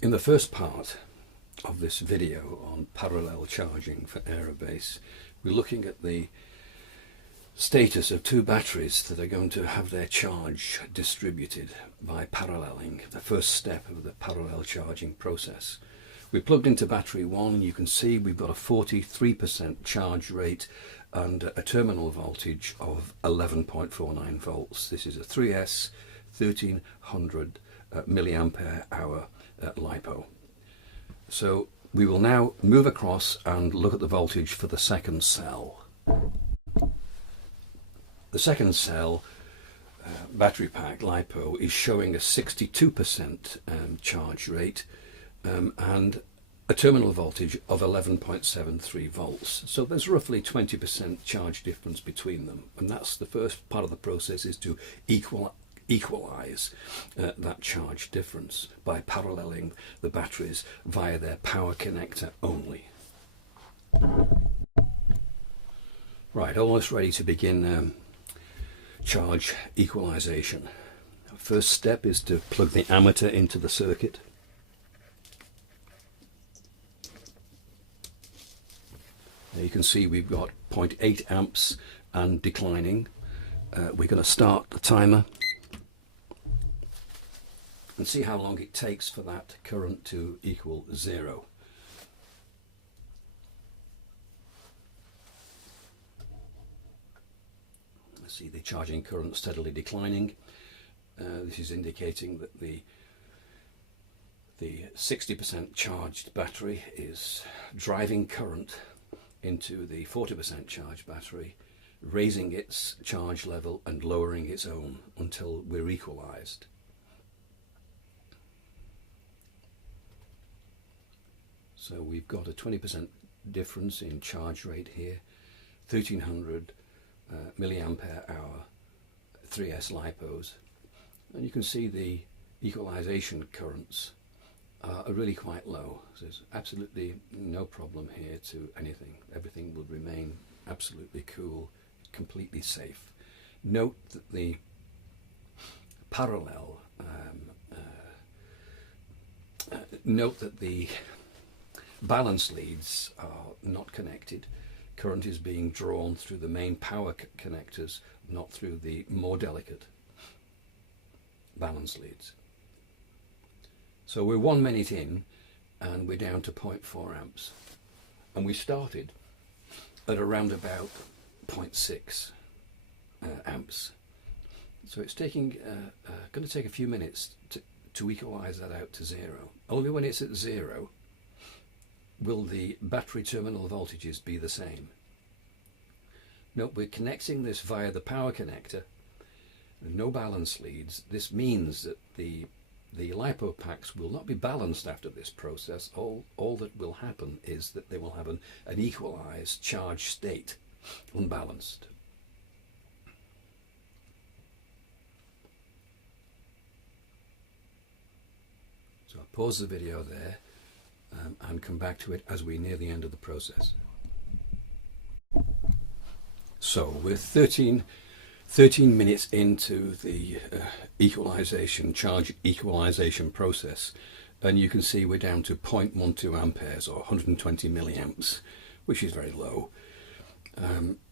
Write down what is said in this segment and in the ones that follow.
In the first part of this video on parallel charging for Aerobase, we're looking at the status of two batteries that are going to have their charge distributed by paralleling, the first step of the parallel charging process. We plugged into battery 1 and you can see we've got a 43% charge rate and a terminal voltage of 11.49 volts. This is a 3S 1300 milliampere hour LiPo. So we will now move across and look at the voltage for the second cell. The second cell battery pack LiPo is showing a 62% charge rate and a terminal voltage of 11.73 volts. So there's roughly 20% charge difference between them, and that's the first part of the process, is to equalize that charge difference by paralleling the batteries via their power connector only. Right, almost ready to begin charge equalization. First step is to plug the ammeter into the circuit. There you can see we've got 0.8 amps and declining. We're going to start the timer and see how long it takes for that current to equal 0. See the charging current steadily declining. This is indicating that the 60% charged battery is driving current into the 40% charged battery, raising its charge level and lowering its own until we're equalized. So we've got a 20% difference in charge rate here, 1300 milliampere hour 3S LiPos, and you can see the equalization currents are really quite low. So there's absolutely no problem here to anything. Everything will remain absolutely cool, completely safe. Note that the parallel balance leads are not connected. Current is being drawn through the main power connectors, not through the more delicate balance leads. So we're 1 minute in and we're down to 0.4 amps, and we started at around about 0.6 amps. So it's going to take a few minutes to equalize that out to 0. Only when it's at 0 will the battery terminal voltages be the same. Note we're connecting this via the power connector, no balance leads. This means that the LiPo packs will not be balanced after this process. All that will happen is that they will have an equalized charge state, unbalanced. So I'll pause the video there and come back to it as we near the end of the process. So we're 13 minutes into the charge equalization process, and you can see we're down to 0.12 amperes or 120 milliamps, which is very low.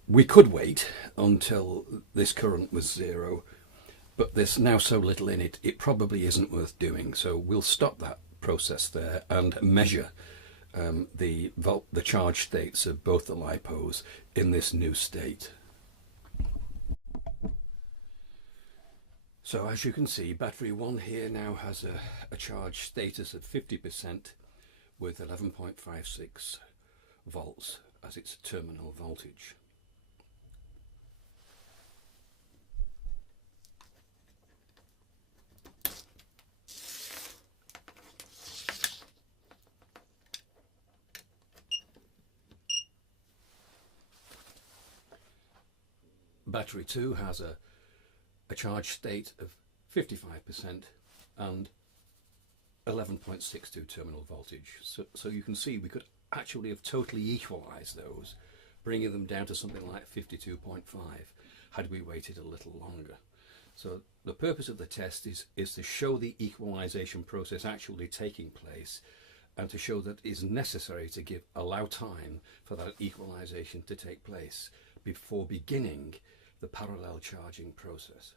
We could wait until this current was 0, but there's now so little in it, it probably isn't worth doing. So we'll stop that process there and measure the charge states of both the LiPos in this new state. So as you can see, battery 1 here now has a charge status of 50% with 11.56 volts as its terminal voltage. Battery 2 has a charge state of 55% and 11.62 terminal voltage. So you can see we could actually have totally equalized those, bringing them down to something like 52.5 had we waited a little longer. So the purpose of the test is to show the equalization process actually taking place, and to show that it is necessary to allow time for that equalization to take place before beginning the parallel charging process.